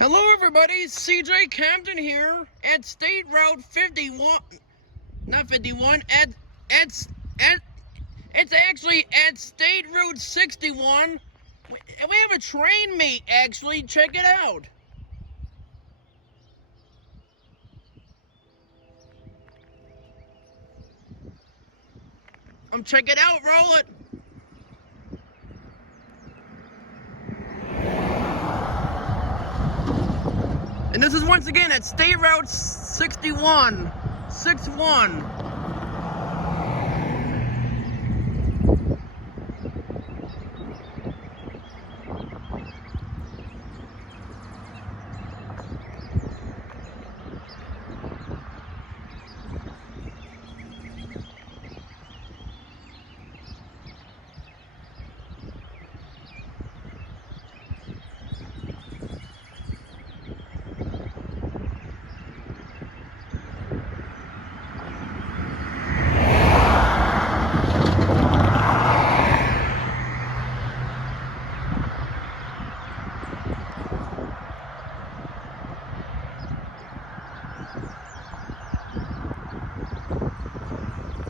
Hello everybody, CJ Camden here at State Route 51, not 51, it's actually at State Route 61. We have a train meet actually, check it out. Check it out, roll it. And this is once again at State Route 61.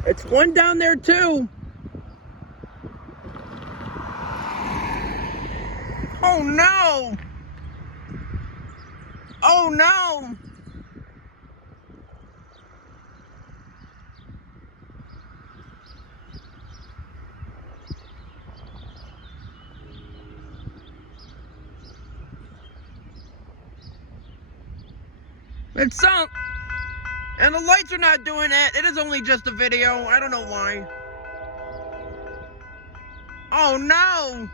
It's one down there too. Oh no! Oh no! It sunk! And the lights are not doing it. It is only just a video. I don't know why. Oh no!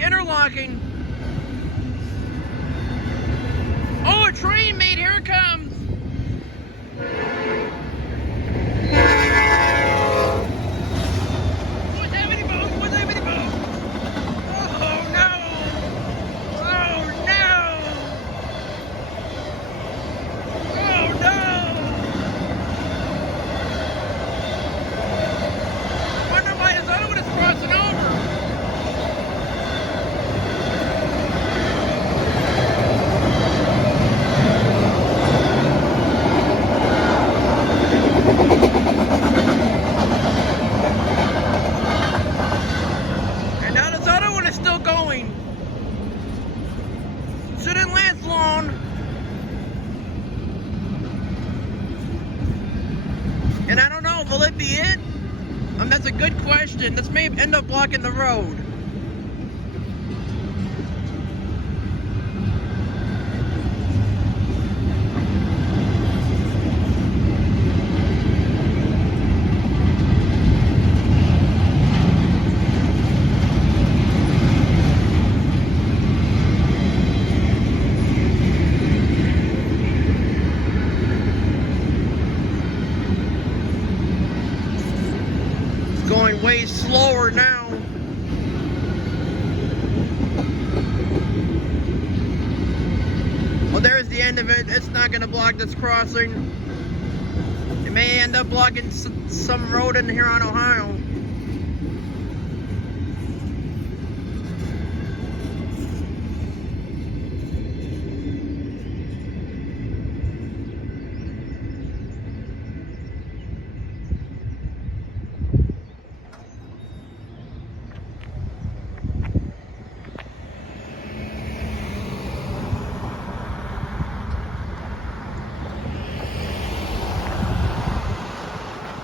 Interlocking. Oh, a train mate, here it comes. What's happening, folks? What's happening, folks? Oh no! Oh no! Oh no! I wonder why his other one is crossing over. Still going. Shouldn't last long. And I don't know, will it be it? That's a good question. This may end up blocking the road. Going way slower now. Well, there's the end of it. It's not going to block this crossing. It may end up blocking some road in Huron, Ohio.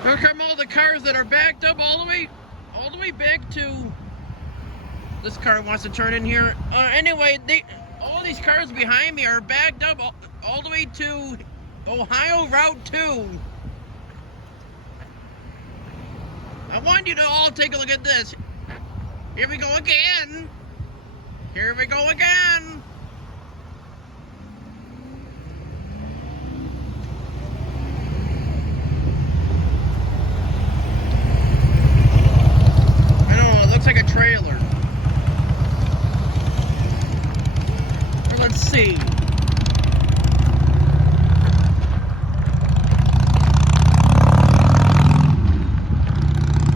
Here come all the cars that are backed up all the way back to. This car wants to turn in here. Anyway, all these cars behind me are backed up all the way to Ohio Route 2. I want you to all take a look at this. Here we go again. Here we go again. Looks like a trailer. Or let's see.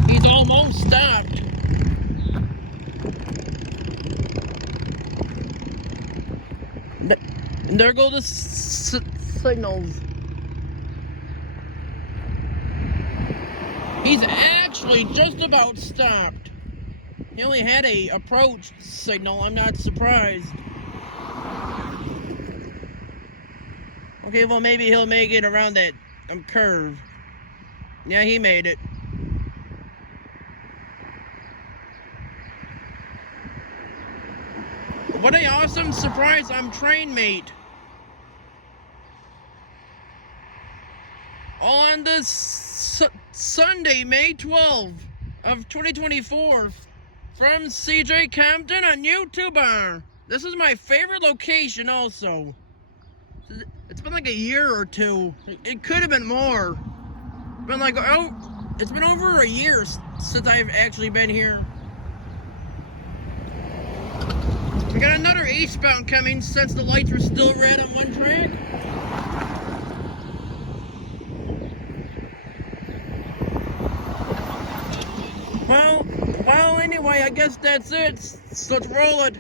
He's almost stopped. And there go the signals. He's actually just about stopped. He only had a approach signal. I'm not surprised. Okay, well maybe he'll make it around that curve. Yeah, he made it. What an awesome surprise. I'm train mate. On this Sunday, May 12th of 2024. From CJ Compton on YouTube. This is my favorite location also. It's been like a year or two. It could have been more. It's been over a year since I've actually been here. We got another eastbound coming since the lights were still red on one track. Well, anyway, I guess that's it. So let's roll it.